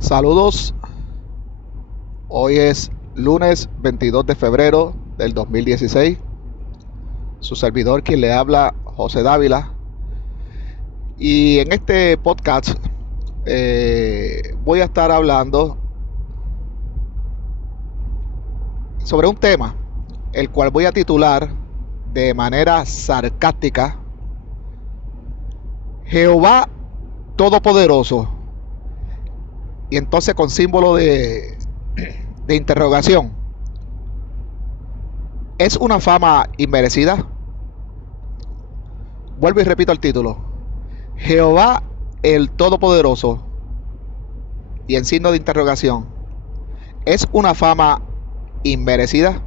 Saludos, hoy es lunes 22 de febrero del 2016. Su servidor quien le habla, José Dávila. Y en este podcast voy a estar hablando sobre un tema, el cual voy a titular de manera sarcástica: Jehová Todopoderoso. Y entonces con símbolo de interrogación. ¿Es una fama inmerecida? Vuelvo y repito el título: Jehová el Todopoderoso. Y en signo de interrogación: ¿es una fama inmerecida?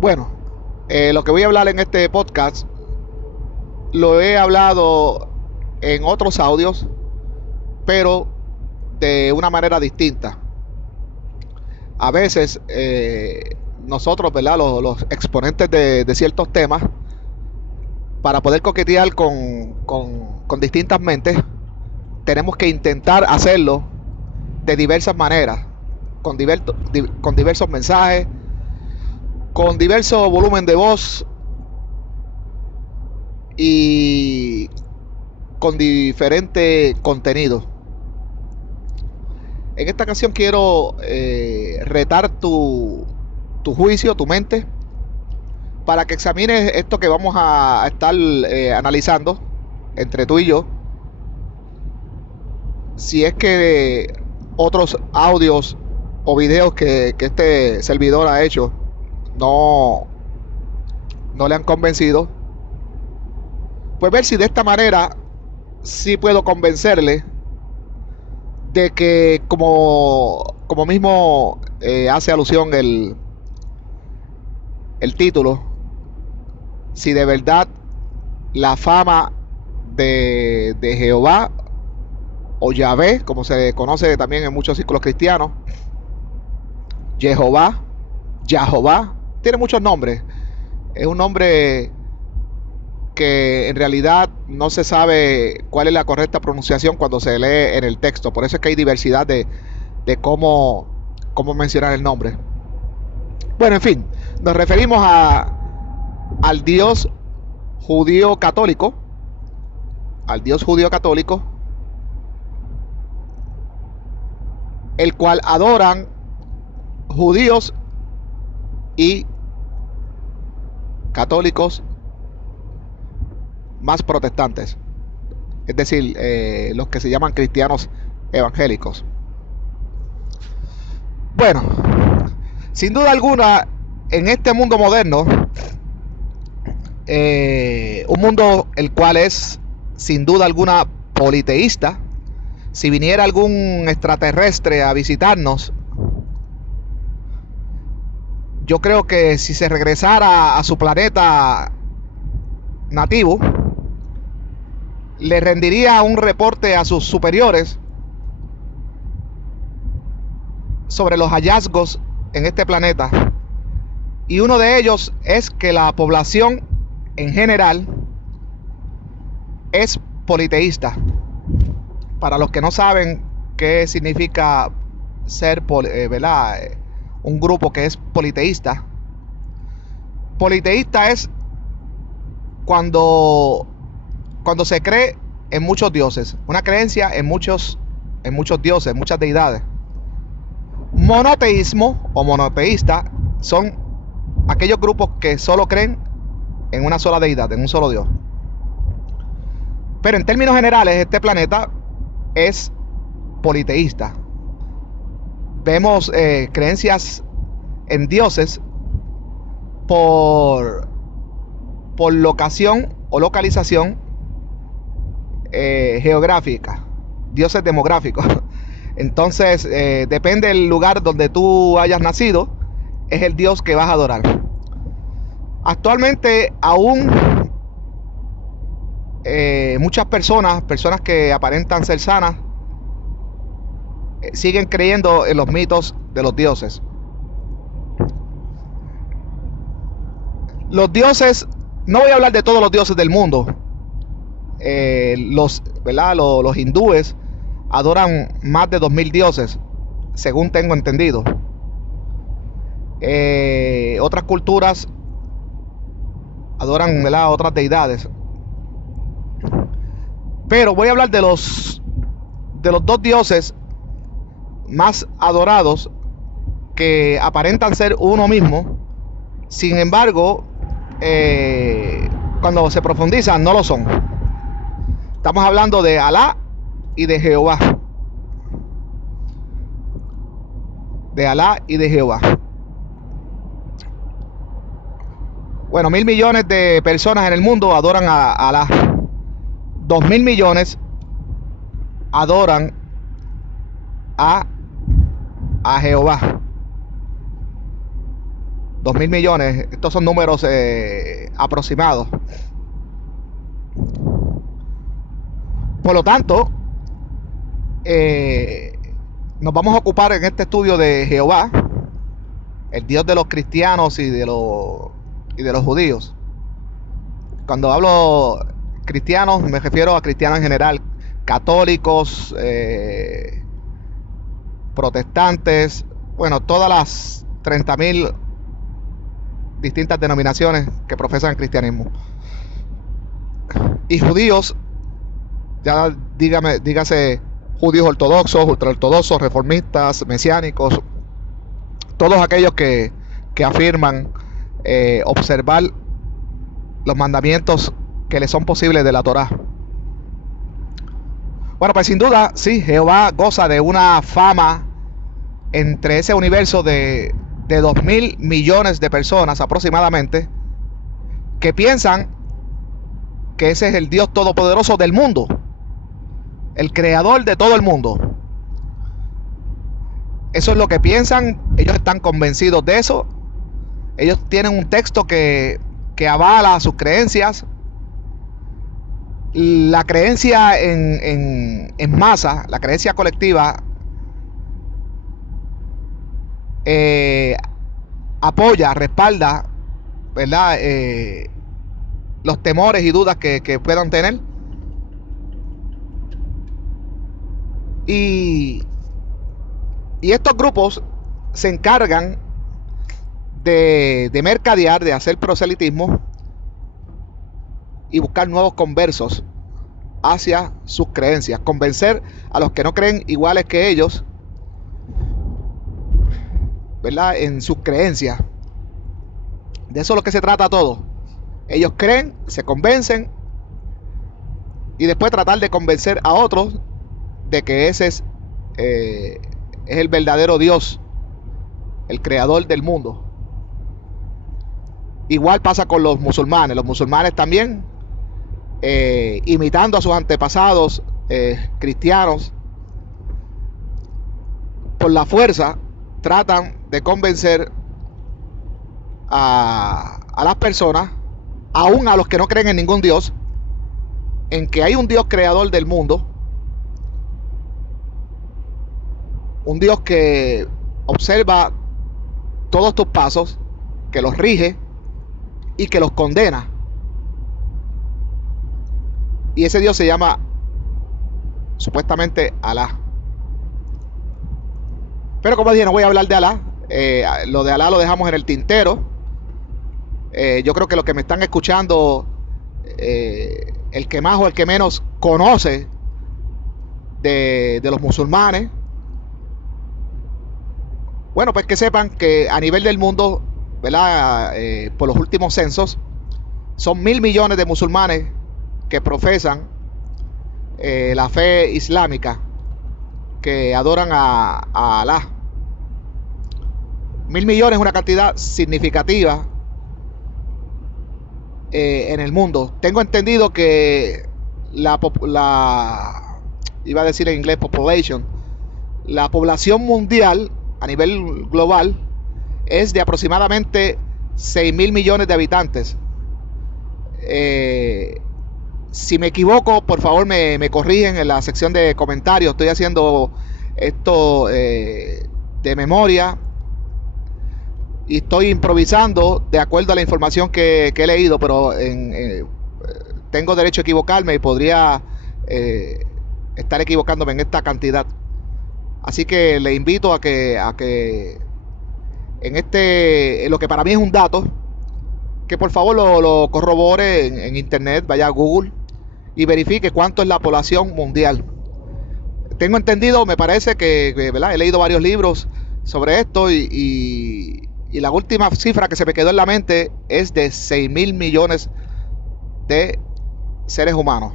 Bueno, lo que voy a hablar en este podcast lo he hablado en otros audios, pero de una manera distinta. A veces nosotros, ¿verdad? Los exponentes de ciertos temas, para poder coquetear con distintas mentes, tenemos que intentar hacerlo de diversas maneras, con diversos mensajes, con diverso volumen de voz y con diferente contenido. En esta ocasión quiero retar tu juicio, tu mente, para que examines esto que vamos a estar analizando entre tú y yo. Si es que otros audios o videos que este servidor ha hecho no le han convencido, pues ver si de esta manera sí puedo convencerle de que, como mismo hace alusión el título, si de verdad la fama de Jehová, o Yahvé, como se conoce también en muchos círculos cristianos, Jehová, Yahová, tiene muchos nombres. Es un nombre que en realidad no se sabe cuál es la correcta pronunciación cuando se lee en el texto. Por eso es que hay diversidad de cómo mencionar el nombre. Bueno, en fin, nos referimos al Dios judío católico, el cual adoran judíos y católicos más protestantes, es decir, los que se llaman cristianos evangélicos. Bueno, sin duda alguna, en este mundo moderno, un mundo el cual es sin duda alguna politeísta, si viniera algún extraterrestre a visitarnos, yo creo que si se regresara a su planeta nativo, le rendiría un reporte a sus superiores sobre los hallazgos en este planeta. Y uno de ellos es que la población en general es politeísta. Para los que no saben qué significa ser ¿verdad? Un grupo que es politeísta. Politeísta es cuando se cree en muchos dioses, una creencia en muchos dioses, muchas deidades. Monoteísmo o monoteísta son aquellos grupos que solo creen en una sola deidad, en un solo Dios. Pero en términos generales, este planeta es politeísta. Vemos creencias en dioses por locación o localización geográfica, dioses demográficos. Entonces, depende del lugar donde tú hayas nacido, es el dios que vas a adorar. Actualmente aún muchas personas que aparentan ser sanas, siguen creyendo en los mitos de los dioses. Los dioses, no voy a hablar de todos los dioses del mundo. ¿Verdad? Los hindúes adoran más de 2000 dioses, según tengo entendido. Otras culturas adoran, ¿verdad?, otras deidades. Pero voy a hablar de los dos dioses más adorados, que aparentan ser uno mismo. Sin embargo, cuando se profundizan, no lo son. Estamos hablando de Alá y de Jehová. De Alá y de Jehová. Bueno, 1.000 millones de personas en el mundo adoran a Alá. 2.000 millones adoran a Jehová. 2.000 millones, estos son números aproximados. Por lo tanto, nos vamos a ocupar en este estudio de Jehová, el Dios de los cristianos y de los judíos. Cuando hablo cristianos, me refiero a cristianos en general, católicos, protestantes, bueno, todas las 30.000 distintas denominaciones que profesan el cristianismo. Y judíos, ya dígase judíos ortodoxos, ultraortodoxos, reformistas, mesiánicos, todos aquellos que afirman observar los mandamientos que le son posibles de la Torá. Bueno, pues sin duda, sí, Jehová goza de una fama entre ese universo de 2.000 millones de personas aproximadamente, que piensan que ese es el Dios todopoderoso del mundo, el creador de todo el mundo. Eso es lo que piensan, ellos están convencidos de eso. Ellos tienen un texto que avala sus creencias. La creencia en masa, la creencia colectiva, apoya, respalda, ¿verdad?, los temores y dudas que puedan tener. Y estos grupos se encargan de mercadear, de hacer proselitismo y buscar nuevos conversos hacia sus creencias, convencer a los que no creen iguales que ellos, ¿verdad?, en sus creencias. De eso es lo que se trata todo. Ellos creen, se convencen, y después tratar de convencer a otros de que ese es el verdadero Dios, el creador del mundo. Igual pasa con los musulmanes. Los musulmanes también, imitando a sus antepasados cristianos, por la fuerza tratan de convencer a las personas, aún a los que no creen en ningún Dios, en que hay un Dios creador del mundo, un Dios que observa todos tus pasos, que los rige y que los condena. Y ese Dios se llama supuestamente Alá. Pero como dije, no voy a hablar de Alá. Lo de Alá lo dejamos en el tintero. Yo creo que los que me están escuchando, el que más o el que menos conoce de los musulmanes, bueno, pues que sepan que a nivel del mundo, ¿verdad?, por los últimos censos, son 1.000 millones de musulmanes que profesan la fe islámica, que adoran a Alá. 1.000 millones es una cantidad significativa en el mundo. Tengo entendido que iba a decir en inglés population, la población mundial a nivel global es de aproximadamente 6.000 millones de habitantes. Si me equivoco, por favor me corrigen en la sección de comentarios. Estoy haciendo esto de memoria y estoy improvisando de acuerdo a la información que he leído, pero tengo derecho a equivocarme y podría estar equivocándome en esta cantidad. Así que le invito a que en lo que para mí es un dato, que por favor lo corrobore en internet, vaya a Google y verifique cuánto es la población mundial. Tengo entendido, me parece ¿verdad? He leído varios libros sobre esto y la última cifra que se me quedó en la mente es de 6.000 millones de seres humanos.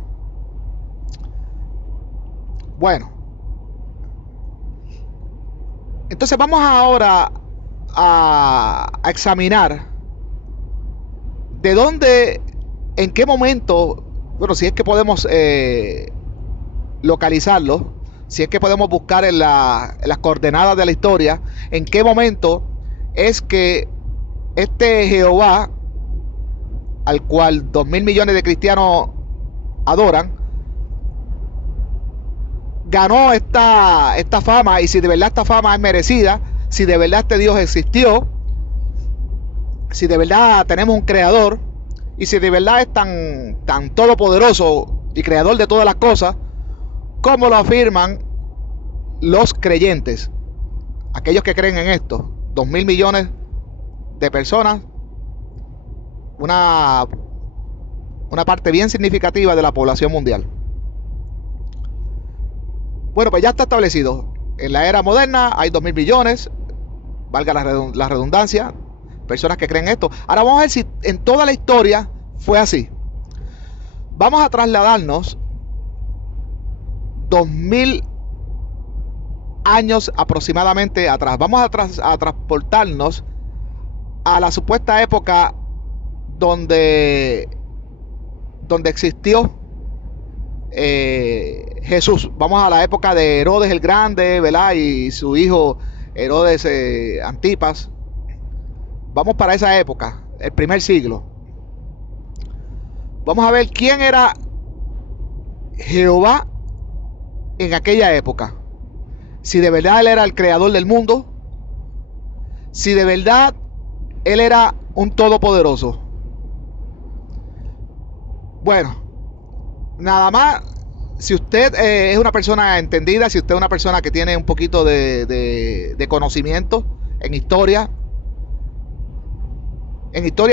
Bueno, entonces vamos ahora a examinar de dónde, en qué momento, bueno, si es que podemos localizarlo, si es que podemos buscar en las coordenadas de la historia, en qué momento es que este Jehová, al cual 2.000 millones de cristianos adoran, ganó esta fama, y si de verdad esta fama es merecida, si de verdad este Dios existió, si de verdad tenemos un creador, y si de verdad es tan todopoderoso y creador de todas las cosas, como lo afirman los creyentes, aquellos que creen en esto. 2.000 millones de personas, una parte bien significativa de la población mundial. Bueno, pues ya está establecido. En la era moderna hay 2.000 millones, valga la redundancia, personas que creen esto. Ahora vamos a ver si en toda la historia fue así. Vamos a trasladarnos 2.000 años aproximadamente atrás. Vamos a transportarnos a la supuesta época donde existió Jesús. Vamos a la época de Herodes el Grande, ¿verdad? Y su hijo Herodes Antipas. Vamos para esa época, el primer siglo. Vamos a ver quién era Jehová en aquella época. Si de verdad él era el creador del mundo, si de verdad él era un todopoderoso. Bueno, nada más, si usted es una persona entendida, si usted es una persona que tiene un poquito de conocimiento en historia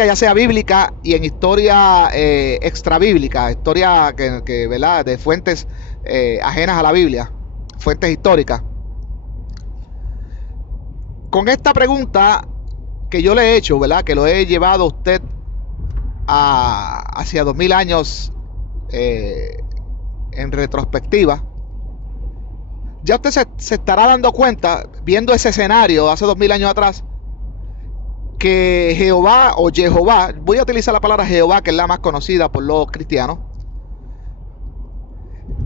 ya sea bíblica y en historia extra bíblica, historia que ¿verdad? De fuentes ajenas a la Biblia, fuentes históricas. Con esta pregunta que yo le he hecho, ¿verdad? Que lo he llevado a usted hacia 2.000 años en retrospectiva, ya usted se estará dando cuenta, viendo ese escenario hace 2.000 años atrás, que Jehová o Jehová, voy a utilizar la palabra Jehová, que es la más conocida por los cristianos,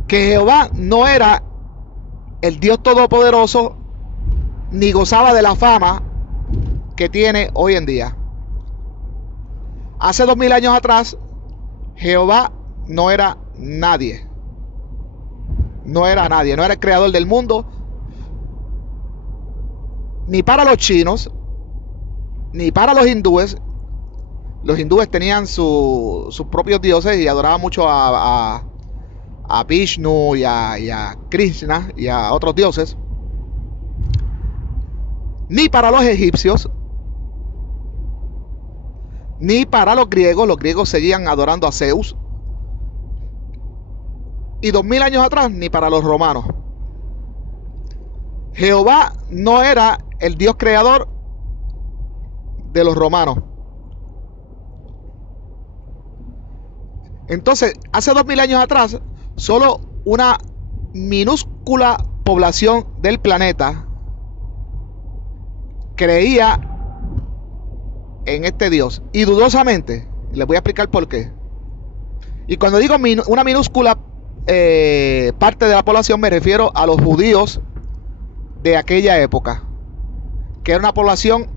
que Jehová no era el Dios todopoderoso ni gozaba de la fama que tiene hoy en día. Hace 2.000 años atrás, Jehová no era nadie. No era nadie, no era el creador del mundo, ni para los chinos, ni para los hindúes. Los hindúes tenían sus propios dioses y adoraban mucho a Vishnu y a Krishna y a otros dioses. Ni para los egipcios, ni para los griegos seguían adorando a Zeus. Y 2.000 años atrás, ni para los romanos. Jehová no era el Dios creador de los romanos. Entonces, hace 2.000 años atrás, solo una minúscula población del planeta creía en este Dios. Y dudosamente, les voy a explicar por qué. Y cuando digo una minúscula parte de la población, me refiero a los judíos de aquella época, que era una población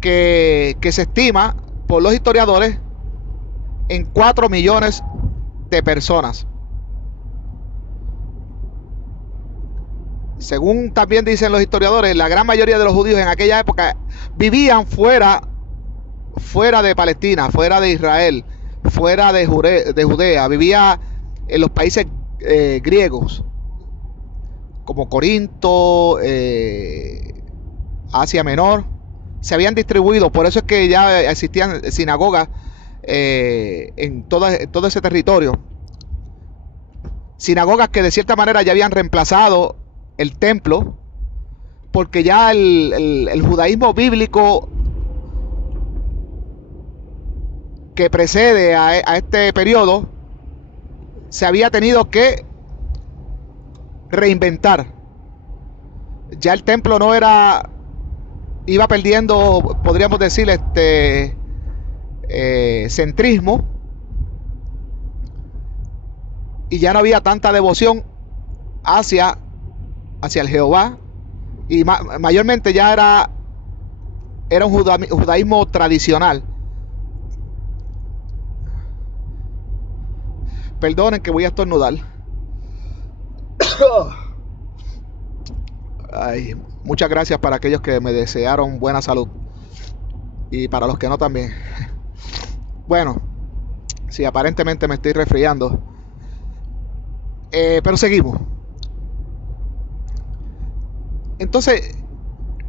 que se estima por los historiadores en 4 millones de personas. Según también dicen los historiadores, la gran mayoría de los judíos en aquella época vivían fuera de Palestina, fuera de Israel, fuera de Judea, vivía en los países griegos, como Corinto, Asia Menor, se habían distribuido. Por eso es que ya existían sinagogas en todo ese territorio. Sinagogas que de cierta manera ya habían reemplazado el templo, porque ya el judaísmo bíblico que precede a este periodo se había tenido que reinventar. Ya el templo no era, iba perdiendo, podríamos decir, centrismo, y ya no había tanta devoción hacia el Jehová, y mayormente ya era un judaísmo tradicional. Perdonen que voy a estornudar. Ay, muchas gracias para aquellos que me desearon buena salud, y para los que no también. Bueno, sí, aparentemente me estoy resfriando, pero seguimos. Entonces,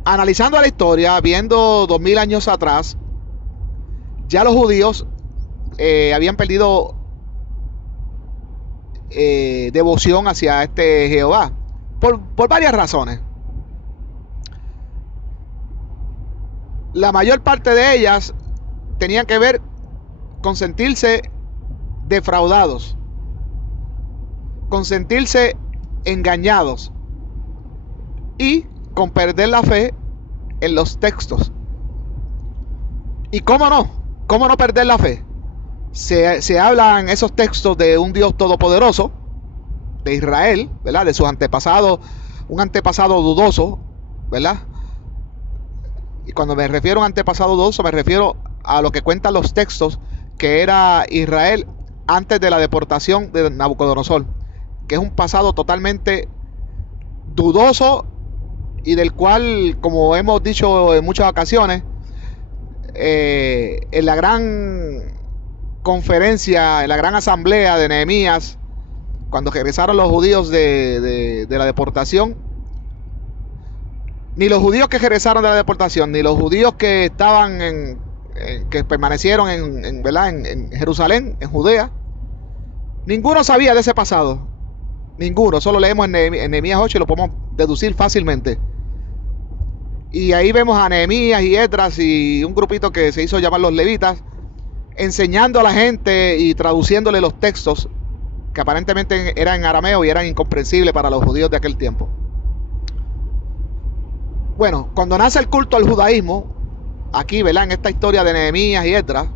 analizando la historia, viendo 2000 años atrás, ya los judíos habían perdido devoción hacia este Jehová por varias razones. La mayor parte de ellas tenían que ver con sentirse defraudados, con sentirse engañados y con perder la fe en los textos. ¿Y cómo no? ¿Cómo no perder la fe? Se hablan esos textos de un Dios todopoderoso, de Israel, ¿verdad? De sus antepasados, un antepasado dudoso, ¿verdad? Y cuando me refiero a un antepasado dudoso, me refiero a lo que cuentan los textos, que era Israel antes de la deportación de Nabucodonosor, que es un pasado totalmente dudoso y del cual, como hemos dicho en muchas ocasiones, en la gran conferencia, en la gran asamblea de Nehemías, cuando regresaron los judíos de la deportación, ni los judíos que regresaron de la deportación, ni los judíos que estaban que permanecieron en Jerusalén, en Judea, ninguno sabía de ese pasado. Ninguno. Solo leemos en Nehemías 8 y lo podemos deducir fácilmente. Y ahí vemos a Nehemías y Esdras y un grupito que se hizo llamar los levitas, enseñando a la gente y traduciéndole los textos que aparentemente eran en arameo y eran incomprensibles para los judíos de aquel tiempo. Bueno, cuando nace el culto al judaísmo, aquí, ¿verdad? En esta historia de Nehemías y Esdras,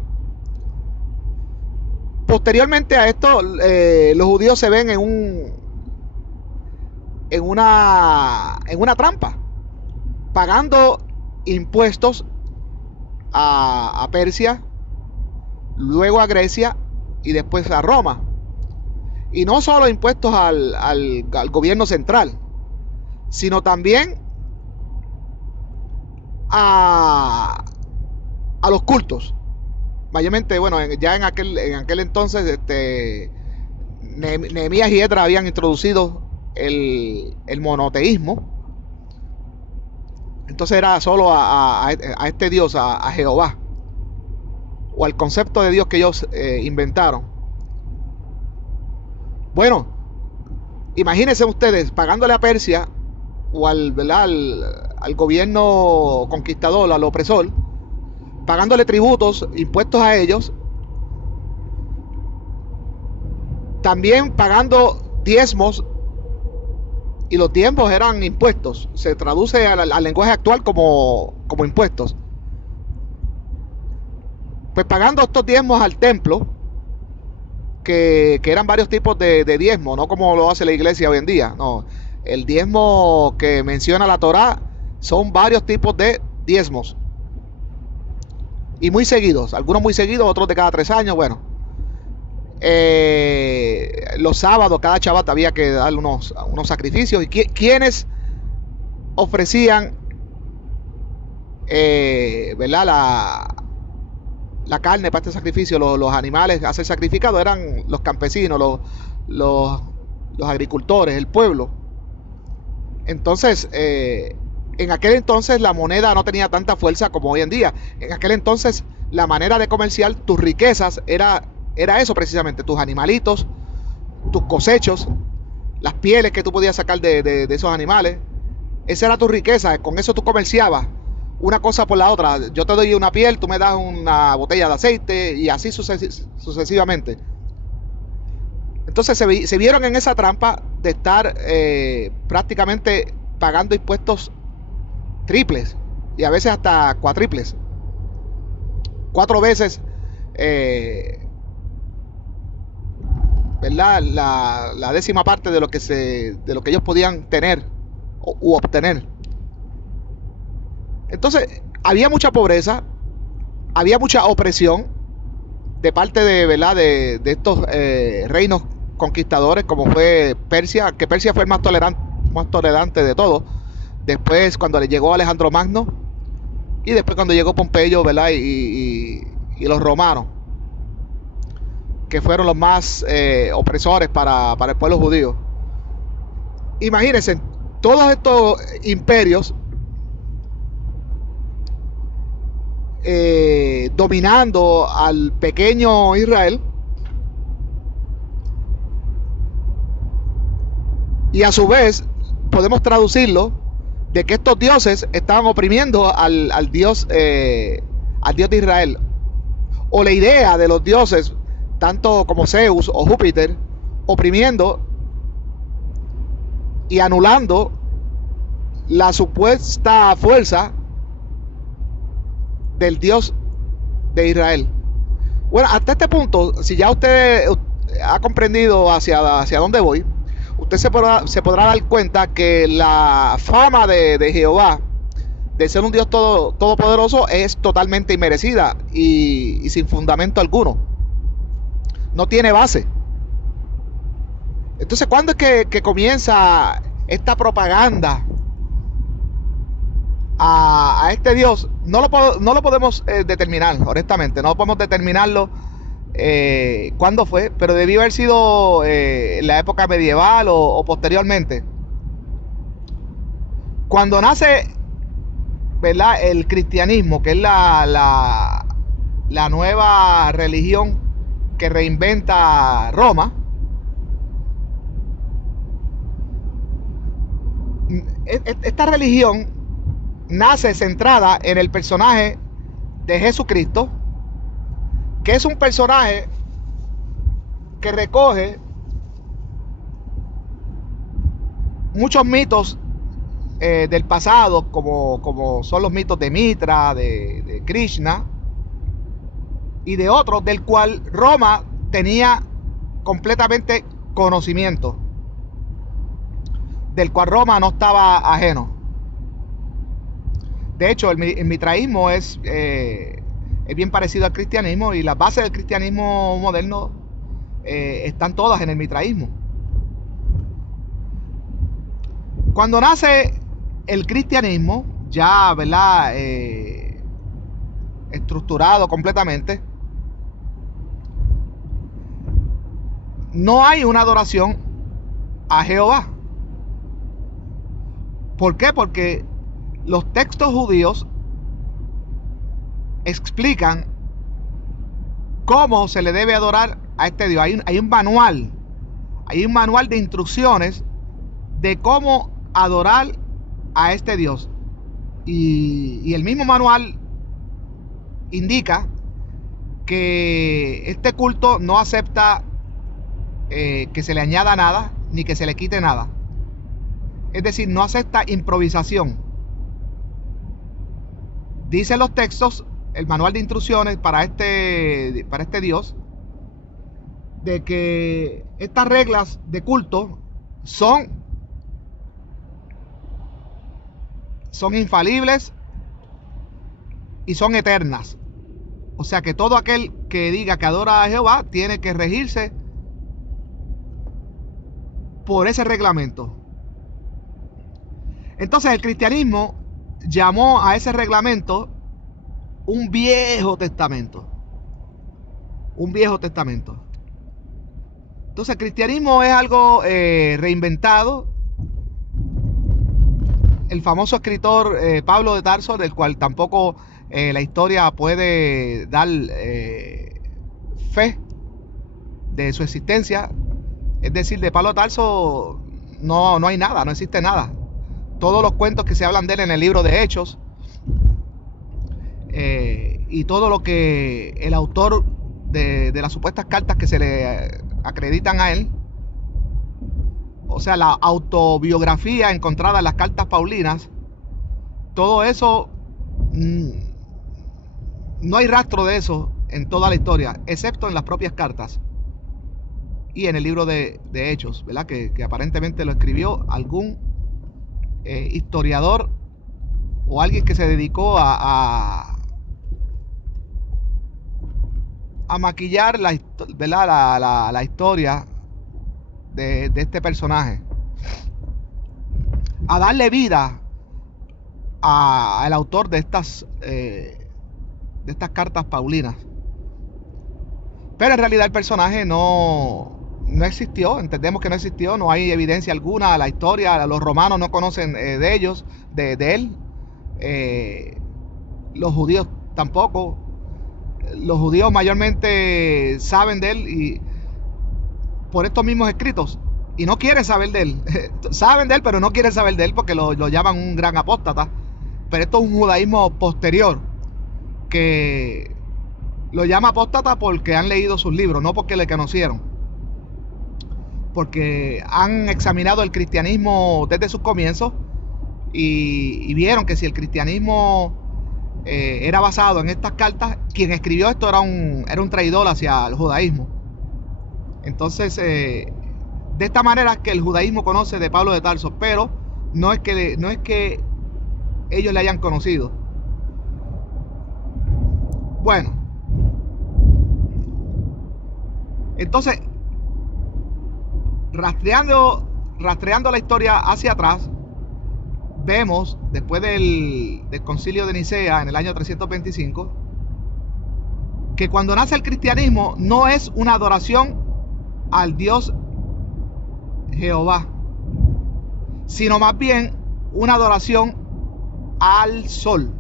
posteriormente a esto, los judíos se ven en una trampa, pagando impuestos a Persia, luego a Grecia y después a Roma. Y no solo impuestos al gobierno central, sino también a los cultos. Mayormente, bueno, ya en aquel entonces, Nehemías y Esdras habían introducido el monoteísmo. Entonces era solo a este Dios, a Jehová, o al concepto de Dios que ellos inventaron. Bueno, imagínense ustedes pagándole a Persia o al gobierno conquistador, al opresor, pagándole tributos, impuestos a ellos, también pagando diezmos, y los diezmos eran impuestos, se traduce al lenguaje actual como impuestos. Pues pagando estos diezmos al templo, que eran varios tipos de diezmo, no como lo hace la iglesia hoy en día, no. El diezmo que menciona la Torá son varios tipos de diezmos, y muy seguidos, algunos muy seguidos, otros de cada 3 años. Bueno, los sábados, cada Shabbat había que darle unos sacrificios. ¿Y quiénes ofrecían ¿verdad? La carne para este sacrificio, los animales a ser sacrificados? Eran los campesinos, los los agricultores, el pueblo. Entonces, en aquel entonces la moneda no tenía tanta fuerza como hoy en día. En aquel entonces la manera de comerciar tus riquezas era eso precisamente, tus animalitos, tus cosechos, las pieles que tú podías sacar de esos animales. Esa era tu riqueza, con eso tú comerciabas una cosa por la otra. Yo te doy una piel, tú me das una botella de aceite y así sucesivamente. Entonces se vieron en esa trampa de estar prácticamente pagando impuestos triples y a veces hasta cuatriples. 4 veces, ¿verdad? La décima parte de lo que ellos podían tener u obtener. Entonces había mucha pobreza, había mucha opresión de parte de, ¿verdad?, de estos reinos conquistadores, como fue Persia, que Persia fue el más tolerante de todos. Después, cuando le llegó Alejandro Magno, y después cuando llegó Pompeyo, ¿verdad?, y los romanos, que fueron los más opresores para el pueblo judío. Imagínense, todos estos imperios dominando al pequeño Israel, y a su vez podemos traducirlo de que estos dioses estaban oprimiendo al Dios de Israel, o la idea de los dioses tanto como Zeus o Júpiter, oprimiendo y anulando la supuesta fuerza del Dios de Israel. Bueno, hasta este punto, si ya usted ha comprendido hacia dónde voy, usted se podrá dar cuenta que la fama de Jehová de ser un Dios todopoderoso es totalmente inmerecida y sin fundamento alguno. No tiene base. Entonces, ¿cuándo es que comienza esta propaganda a este Dios? No lo podemos determinar, honestamente. No podemos determinarlo cuándo fue, pero debió haber sido en la época medieval o posteriormente. Cuando nace, ¿verdad?, el cristianismo, que es la nueva religión que reinventa Roma. Esta religión nace centrada en el personaje de Jesucristo, que es un personaje que recoge muchos mitos del pasado, como son los mitos de Mitra, de Krishna y de otros, del cual Roma tenía completamente conocimiento, del cual Roma no estaba ajeno. De hecho, el mitraísmo es bien parecido al cristianismo, y las bases del cristianismo moderno están todas en el mitraísmo. Cuando nace el cristianismo, ya, ¿verdad?, estructurado completamente, no hay una adoración a Jehová. ¿Por qué? Porque los textos judíos explican cómo se le debe adorar a este Dios. Hay un manual de instrucciones de cómo adorar a este Dios. Y el mismo manual indica que este culto no acepta que se le añada nada ni que se le quite nada. Es decir, no acepta improvisación. Dicen los textos, el manual de instrucciones para este Dios, de que estas reglas de culto son infalibles y son eternas. O sea que todo aquel que diga que adora a Jehová tiene que regirse por ese reglamento. Entonces el cristianismo llamó a ese reglamento un Viejo Testamento. Un Viejo Testamento. Entonces el cristianismo es algo reinventado. El famoso escritor Pablo de Tarso, del cual tampoco la historia puede dar fe de su existencia. Es decir, de Pablo de Tarso no hay nada, no existe nada. Todos los cuentos que se hablan de él en el libro de Hechos y todo lo que el autor de las supuestas cartas que se le acreditan a él, o sea, la autobiografía encontrada en las cartas paulinas, todo eso, no hay rastro de eso en toda la historia, excepto en las propias cartas y en el libro de Hechos, ¿verdad? Que aparentemente lo escribió algún historiador o alguien que se dedicó a maquillar ¿verdad? la historia de este personaje, a darle vida al autor de estas cartas paulinas. Pero en realidad el personaje no existió, entendemos que no existió, no hay evidencia alguna, la historia, los romanos no conocen de ellos, de él, los judíos tampoco. Los judíos mayormente saben de él y por estos mismos escritos y no quieren saber de él. Saben de él, pero no quieren saber de él porque lo llaman un gran apóstata. Pero esto es un judaísmo posterior que lo llama apóstata porque han leído sus libros, no porque le conocieron. Porque han examinado el cristianismo desde sus comienzos y vieron que si el cristianismo era basado en estas cartas, quien escribió esto era un traidor hacia el judaísmo. Entonces, de esta manera es que el judaísmo conoce de Pablo de Tarso, pero no es que ellos le hayan conocido. Bueno, entonces, rastreando la historia hacia atrás, vemos, después del concilio de Nicea en el año 325, que cuando nace el cristianismo no es una adoración al Dios Jehová, sino más bien una adoración al sol,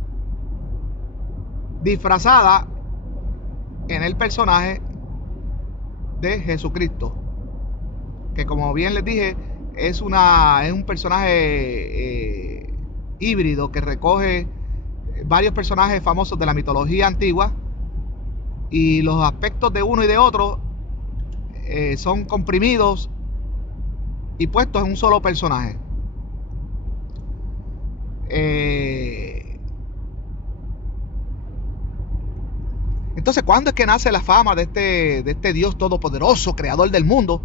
disfrazada en el personaje de Jesucristo, que como bien les dije, es un personaje híbrido que recoge varios personajes famosos de la mitología antigua y los aspectos de uno y de otro son comprimidos y puestos en un solo personaje. Entonces, ¿cuándo es que nace la fama de este Dios todopoderoso, creador del mundo?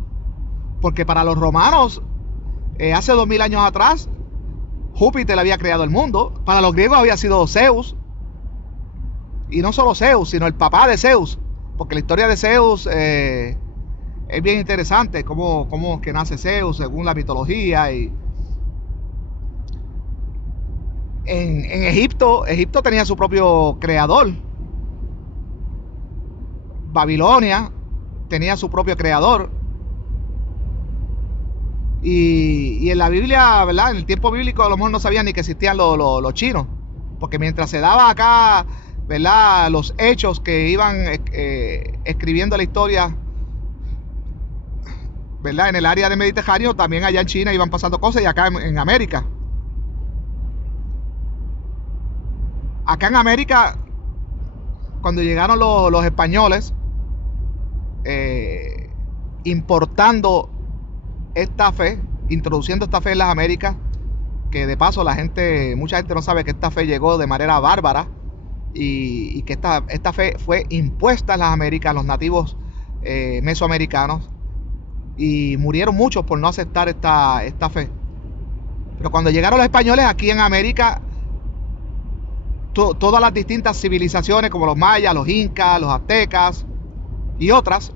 Porque para los romanos, hace 2000 años atrás, Júpiter había creado el mundo. Para los griegos había sido Zeus. Y no solo Zeus, sino el papá de Zeus. Porque la historia de Zeus es bien interesante. Cómo es que nace Zeus según la mitología. Y en Egipto tenía su propio creador. Babilonia tenía su propio creador. Y en la Biblia, ¿verdad? En el tiempo bíblico a lo mejor no sabían ni que existían los chinos, porque mientras se daba acá, ¿verdad?, los hechos que iban escribiendo la historia, ¿verdad?, en el área del Mediterráneo, también allá en China iban pasando cosas y acá en América. Acá en América, cuando llegaron los españoles, importando esta fe, introduciendo esta fe en las Américas, que de paso mucha gente no sabe que esta fe llegó de manera bárbara y que esta fe fue impuesta en las Américas, los nativos mesoamericanos, y murieron muchos por no aceptar esta fe. Pero cuando llegaron los españoles aquí en América, todas las distintas civilizaciones como los mayas, los incas, los aztecas y otras,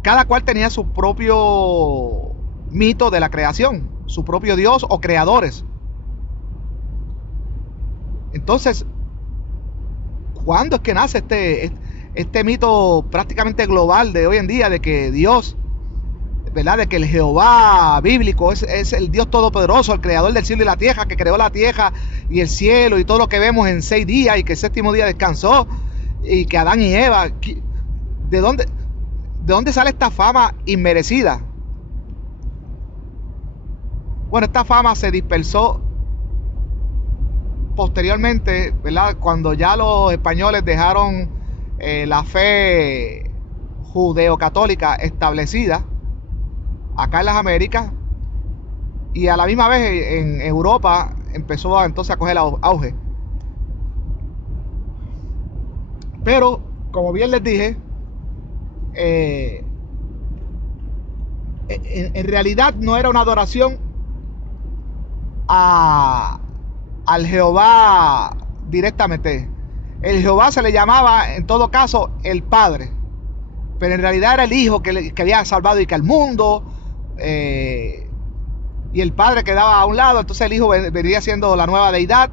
cada cual tenía su propio mito de la creación, su propio Dios o creadores. Entonces, ¿cuándo es que nace este mito prácticamente global de hoy en día de que Dios ¿verdad? De que el Jehová bíblico es el Dios todopoderoso, el creador del cielo y la tierra, que creó la tierra y el cielo y todo lo que vemos en 6 días y que el séptimo día descansó y que Adán y Eva, ¿de dónde sale esta fama inmerecida? Bueno, esta fama se dispersó posteriormente, ¿verdad? Cuando ya los españoles dejaron la fe judeocatólica establecida acá en las Américas, y a la misma vez en Europa empezó entonces a coger auge. Pero, como bien les dije, en realidad no era una adoración al Jehová directamente. El Jehová se le llamaba en todo caso el Padre, pero en realidad era el Hijo que había salvado y que al mundo, y el Padre quedaba a un lado. Entonces el Hijo vendría siendo la nueva deidad,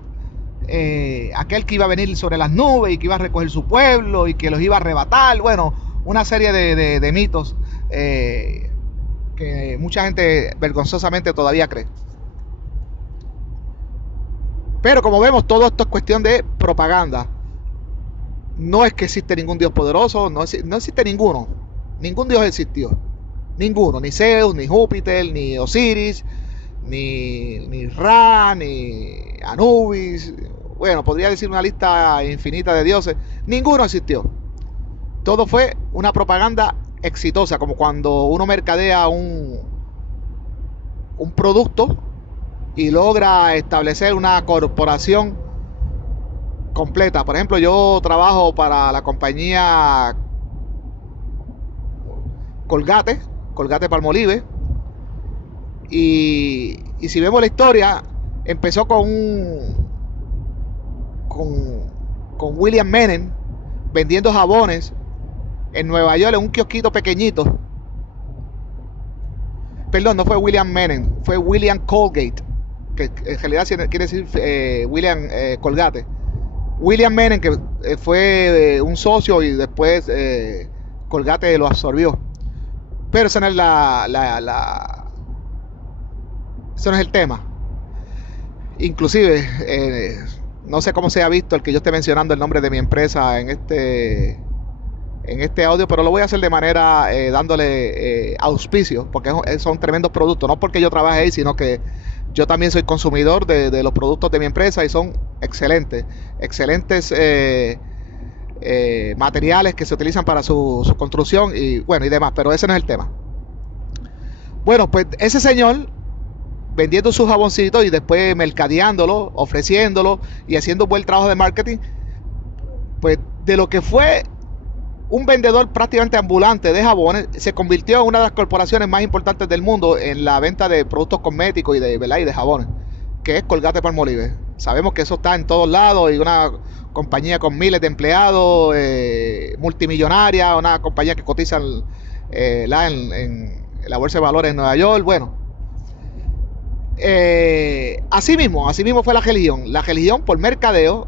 aquel que iba a venir sobre las nubes y que iba a recoger su pueblo y que los iba a arrebatar. Bueno, una serie de mitos que mucha gente vergonzosamente todavía cree. Pero como vemos, todo esto es cuestión de propaganda. No es que existe ningún Dios poderoso, no existe ninguno. Ningún Dios existió. Ninguno, ni Zeus, ni Júpiter, ni Osiris, ni Ra, ni Anubis. Bueno, podría decir una lista infinita de dioses. Ninguno existió. Todo fue una propaganda exitosa, como cuando uno mercadea un producto y logra establecer una corporación completa. Por ejemplo, yo trabajo para la compañía Colgate Palmolive, y si vemos la historia, empezó con William Menem vendiendo jabones en Nueva York en un kiosquito pequeñito. Perdón, no fue William Menem, fue William Colgate, que en realidad quiere decir William Colgate. William Menem, que fue un socio y después Colgate lo absorbió. Pero eso no es eso no es el tema. Inclusive, no sé cómo se ha visto el que yo esté mencionando el nombre de mi empresa en este audio, pero lo voy a hacer de manera dándole auspicio, porque son tremendos productos. No porque yo trabaje ahí, sino que yo también soy consumidor de los productos de mi empresa y son excelentes materiales que se utilizan para su construcción y bueno y demás, pero ese no es el tema. Bueno, pues ese señor vendiendo sus jaboncitos y después mercadeándolo, ofreciéndolo y haciendo un buen trabajo de marketing, pues de lo que fue un vendedor prácticamente ambulante de jabones, se convirtió en una de las corporaciones más importantes del mundo en la venta de productos cosméticos y de jabones, que es Colgate Palmolive. Sabemos que eso está en todos lados y una compañía con miles de empleados, multimillonaria, una compañía que cotiza en la bolsa de valores en Nueva York. Bueno, así mismo fue la religión por mercadeo,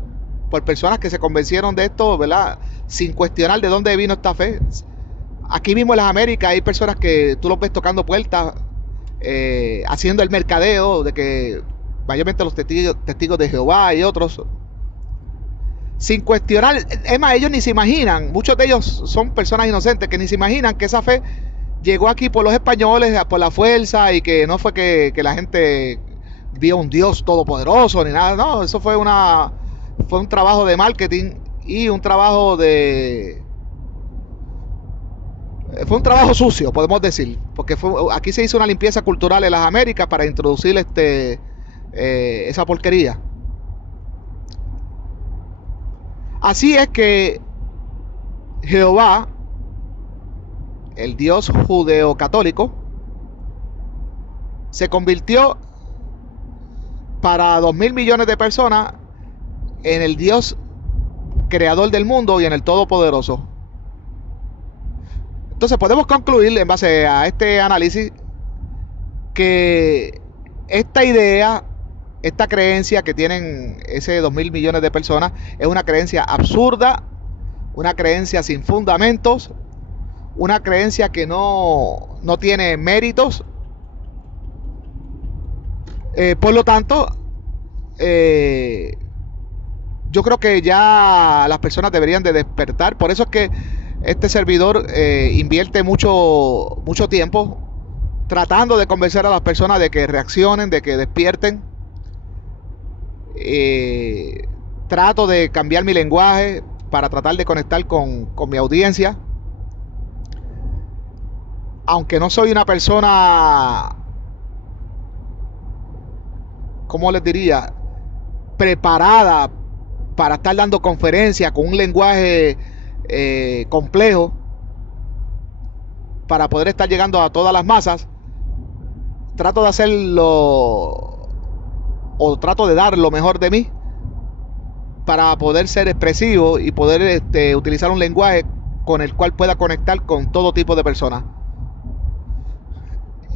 por personas que se convencieron de esto, ¿verdad?, sin cuestionar de dónde vino esta fe. Aquí mismo en las Américas hay personas que tú los ves tocando puertas, haciendo el mercadeo de que mayormente los testigos de Jehová y otros, sin cuestionar. Es más, ellos ni se imaginan, muchos de ellos son personas inocentes que ni se imaginan que esa fe llegó aquí por los españoles, por la fuerza, y que no fue que la gente vio un Dios todopoderoso ni nada. No, eso fue un trabajo de marketing y un trabajo sucio, podemos decir, porque aquí se hizo una limpieza cultural en las Américas para introducir esa porquería. Así es que Jehová, el Dios judeo-católico, se convirtió para 2.000 millones de personas en el Dios creador del mundo y en el todopoderoso. Entonces podemos concluir en base a este análisis que esta idea, esta creencia que tienen ese 2.000 millones de personas es una creencia absurda, una creencia sin fundamentos, una creencia que no tiene méritos. Por lo tanto, yo creo que ya las personas deberían de despertar. Por eso es que este servidor invierte mucho tiempo tratando de convencer a las personas de que reaccionen, de que despierten. Trato de cambiar mi lenguaje para tratar de conectar con mi audiencia. Aunque no soy una persona, ¿cómo les diría?, preparada para estar dando conferencias con un lenguaje complejo para poder estar llegando a todas las masas. Trato de hacerlo, o trato de dar lo mejor de mí para poder ser expresivo y poder utilizar un lenguaje con el cual pueda conectar con todo tipo de personas.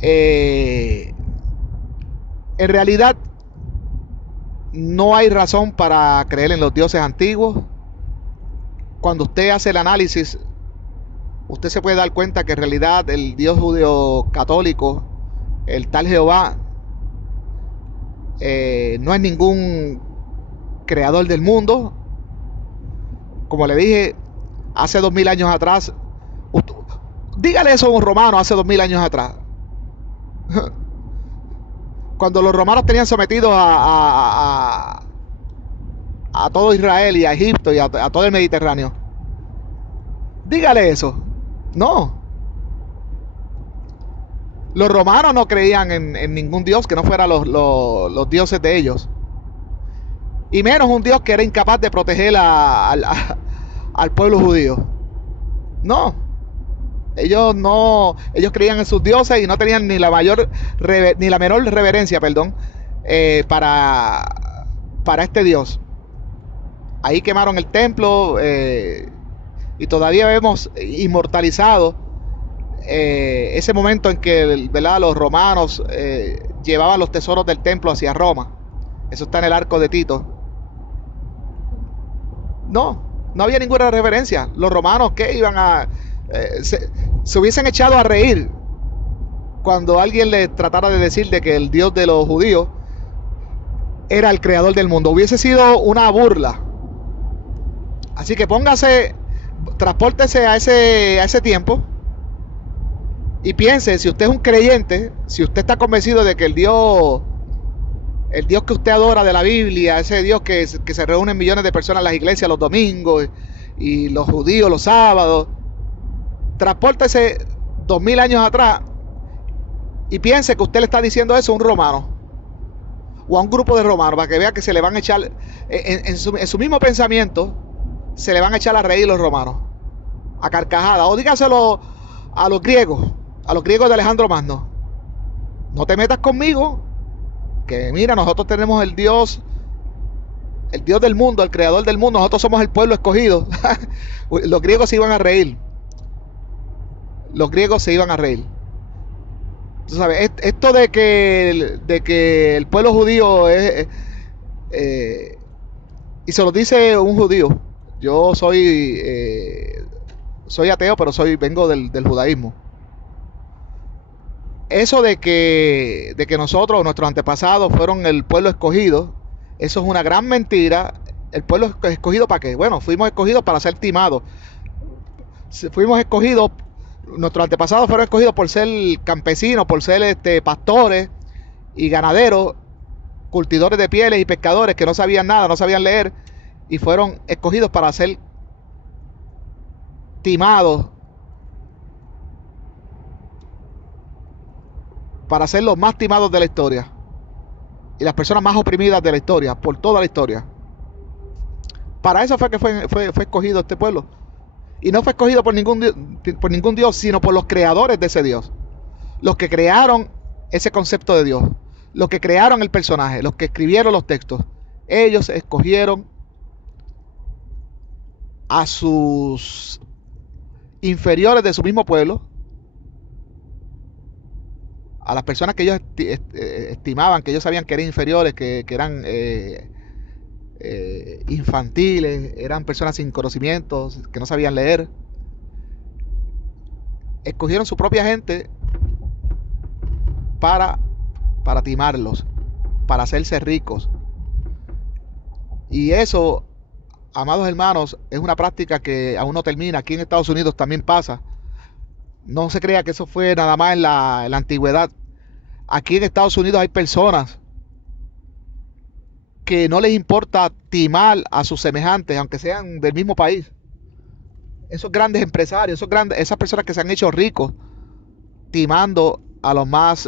En realidad no hay razón para creer en los dioses antiguos. Cuando usted hace el análisis, usted se puede dar cuenta que en realidad el Dios judío católico, el tal Jehová, no es ningún creador del mundo. Como le dije, hace 2000 años atrás, dígale eso a un romano hace 2000 años atrás. Cuando los romanos tenían sometidos a todo Israel y a Egipto y a todo el Mediterráneo. Dígale eso. No. Los romanos no creían en ningún dios que no fuera los dioses de ellos. Y menos un dios que era incapaz de proteger al pueblo judío. No. Ellos creían en sus dioses y no tenían ni la menor reverencia, para este Dios. Ahí quemaron el templo y todavía vemos inmortalizado ese momento en que, ¿verdad?, los romanos llevaban los tesoros del templo hacia Roma. Eso está en el Arco de Tito. No había ninguna reverencia. Los romanos, ¿qué iban a...? Se hubiesen echado a reír cuando alguien les tratara de decir de que el Dios de los judíos era el creador del mundo. Hubiese sido una burla. Así que transpórtese a ese tiempo y piense, si usted es un creyente, si usted está convencido de que el Dios que usted adora de la Biblia, ese Dios que se reúnen millones de personas en las iglesias los domingos y los judíos los sábados, transpórtese 2000 años atrás y piense que usted le está diciendo eso a un romano o a un grupo de romanos, para que vea que se le van a echar en su mismo pensamiento, se le van a echar a reír los romanos a carcajadas. O dígaselo a los griegos de Alejandro Magno: no te metas conmigo, que mira, nosotros tenemos el Dios del mundo, el creador del mundo, nosotros somos el pueblo escogido. Los griegos se iban a reír. Tú sabes, esto de que el pueblo judío es, y se lo dice un judío. Yo soy ateo, pero vengo del judaísmo. Eso de que nosotros, nuestros antepasados, fueron el pueblo escogido, eso es una gran mentira. ¿El pueblo escogido para qué? Bueno, fuimos escogidos para ser timados. Nuestros antepasados fueron escogidos por ser campesinos, por ser pastores y ganaderos, curtidores de pieles y pescadores que no sabían nada, no sabían leer, y fueron escogidos para ser timados, para ser los más timados de la historia y las personas más oprimidas de la historia, por toda la historia. Para eso fue que fue escogido este pueblo. Y no fue escogido por ningún Dios, sino por los creadores de ese Dios. Los que crearon ese concepto de Dios. Los que crearon el personaje. Los que escribieron los textos. Ellos escogieron a sus inferiores de su mismo pueblo. A las personas que ellos estimaban, que ellos sabían que eran inferiores, que eran infantiles, eran personas sin conocimientos, que no sabían leer. escogieron su propia gente para, para timarlos, para hacerse ricos. Y eso, amados hermanos, es una práctica que aún no termina. Aquí en Estados Unidos también pasa. No se crea que eso fue nada más en la antigüedad. Aquí en Estados Unidos hay personas que no les importa timar a sus semejantes, aunque sean del mismo país. Esos grandes empresarios, esas personas que se han hecho ricos timando a los más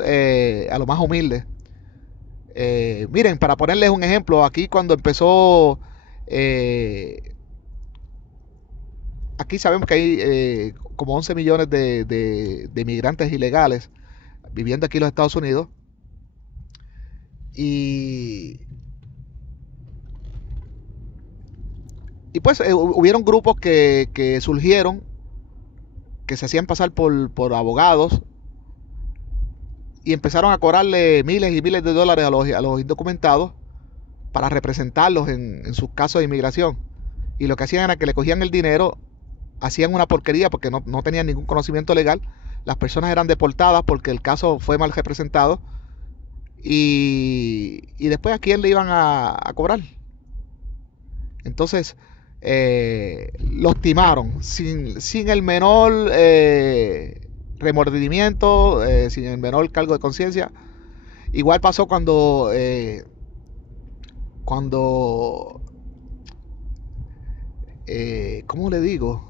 humildes. Miren, para ponerles un ejemplo, aquí cuando empezó, eh, aquí sabemos que hay como 11 millones de inmigrantes ilegales viviendo aquí en los Estados Unidos. Y, y pues hubieron grupos que surgieron, que se hacían pasar por abogados y empezaron a cobrarle miles y miles de dólares a los indocumentados para representarlos en sus casos de inmigración. Y lo que hacían era que le cogían el dinero, hacían una porquería porque no tenían ningún conocimiento legal. Las personas eran deportadas porque el caso fue mal representado. Y después a quién le iban a cobrar. Entonces, los timaron sin el menor remordimiento, sin el menor cargo de conciencia. Igual pasó cuando ¿cómo le digo?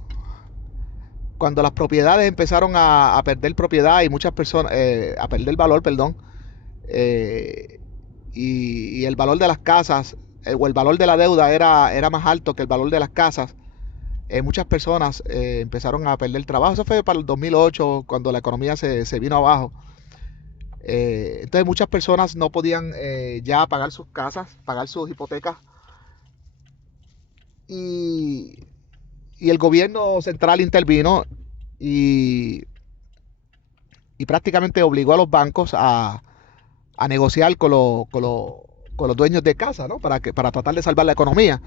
Cuando las propiedades empezaron a perder propiedad y muchas personas, a perder valor, perdón, eh, y el valor de las casas, o el valor de la deuda era más alto que el valor de las casas, muchas personas empezaron a perder trabajo. Eso fue para el 2008, cuando la economía se vino abajo. Entonces muchas personas no podían ya pagar sus casas, pagar sus hipotecas, y, y el gobierno central intervino y, y prácticamente obligó a los bancos a negociar con los dueños de casa, ¿no? Para tratar de salvar la economía.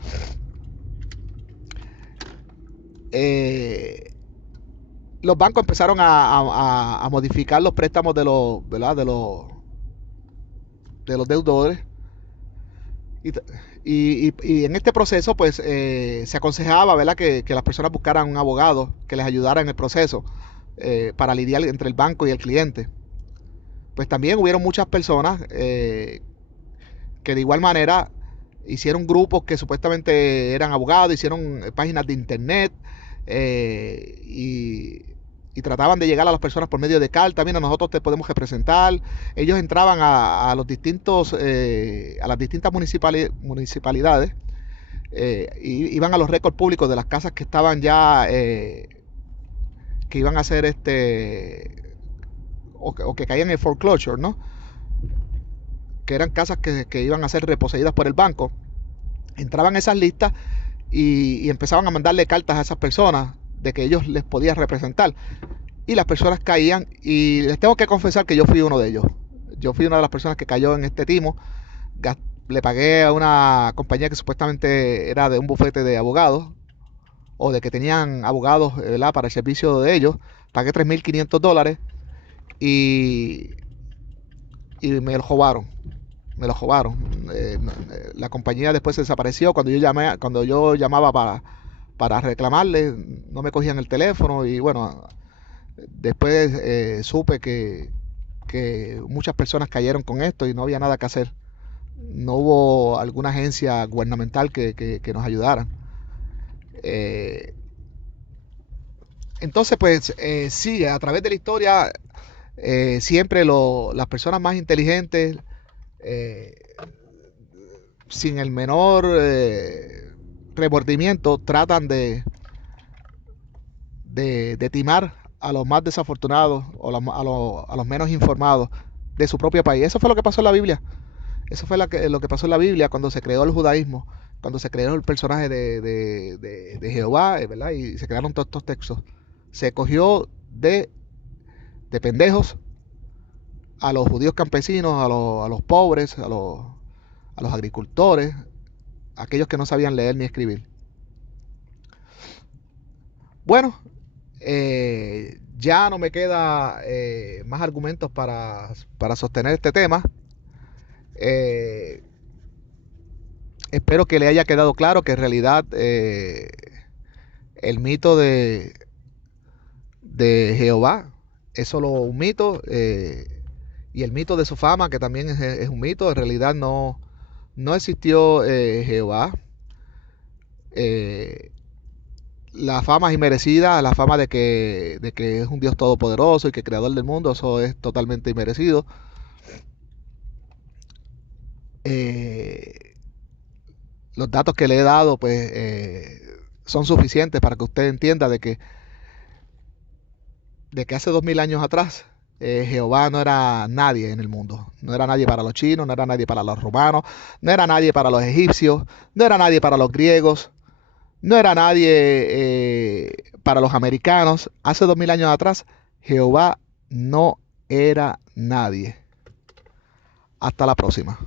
Eh, los bancos empezaron a modificar los préstamos ¿verdad? De los deudores. Y, y en este proceso, pues, se aconsejaba, ¿verdad? Que las personas buscaran un abogado que les ayudara en el proceso, para lidiar entre el banco y el cliente. Pues también hubieron muchas personas que de igual manera hicieron grupos que supuestamente eran abogados, hicieron páginas de internet, y trataban de llegar a las personas por medio de carta. Mira, nosotros te podemos representar. Ellos entraban a los distintos, a las distintas municipalidades, y iban a los récords públicos de las casas que estaban ya, que iban a ser o que caían en foreclosure, ¿no? Que eran casas que iban a ser reposeídas por el banco. Entraban a esas listas y empezaban a mandarle cartas a esas personas de que ellos les podían representar. Y las personas caían, y les tengo que confesar que yo fui uno de ellos. Yo fui una de las personas que cayó en este timo. Le pagué a una compañía que supuestamente era de un bufete de abogados, o de que tenían abogados, ¿verdad?, para el servicio de ellos. Pagué $3,500 y, y me lo robaron. Me lo robaron. La compañía después se desapareció. Cuando yo llamaba para reclamarle, no me cogían el teléfono. Y bueno, después supe que muchas personas cayeron con esto y no había nada que hacer. No hubo alguna agencia gubernamental que nos ayudara. Eh, entonces, pues, sí, a través de la historia, siempre las personas más inteligentes, eh, sin el menor remordimiento, tratan de timar a los más desafortunados, o a los menos informados de su propio país. Eso fue lo que pasó en la Biblia. Eso fue lo que pasó en la Biblia cuando se creó el judaísmo, cuando se creó el personaje de Jehová, ¿verdad? Y se crearon todos estos textos. Se cogió de pendejos a los judíos campesinos, a los pobres, a los agricultores, a aquellos que no sabían leer ni escribir. Bueno, Ya no me queda más argumentos para sostener este tema. Eh, Espero que le haya quedado claro que en realidad el mito de Jehová es solo un mito, y el mito de su fama, que también es un mito. En realidad no existió Jehová. Eh, la fama es inmerecida, la fama de que es un Dios todopoderoso y que creador del mundo, eso es totalmente inmerecido. Eh, los datos que le he dado pues son suficientes para que usted entienda de que hace 2000 años atrás Jehová no era nadie en el mundo. No era nadie para los chinos, no era nadie para los romanos, no era nadie para los egipcios, no era nadie para los griegos, no era nadie para los americanos. Hace 2000 años atrás Jehová no era nadie. Hasta la próxima.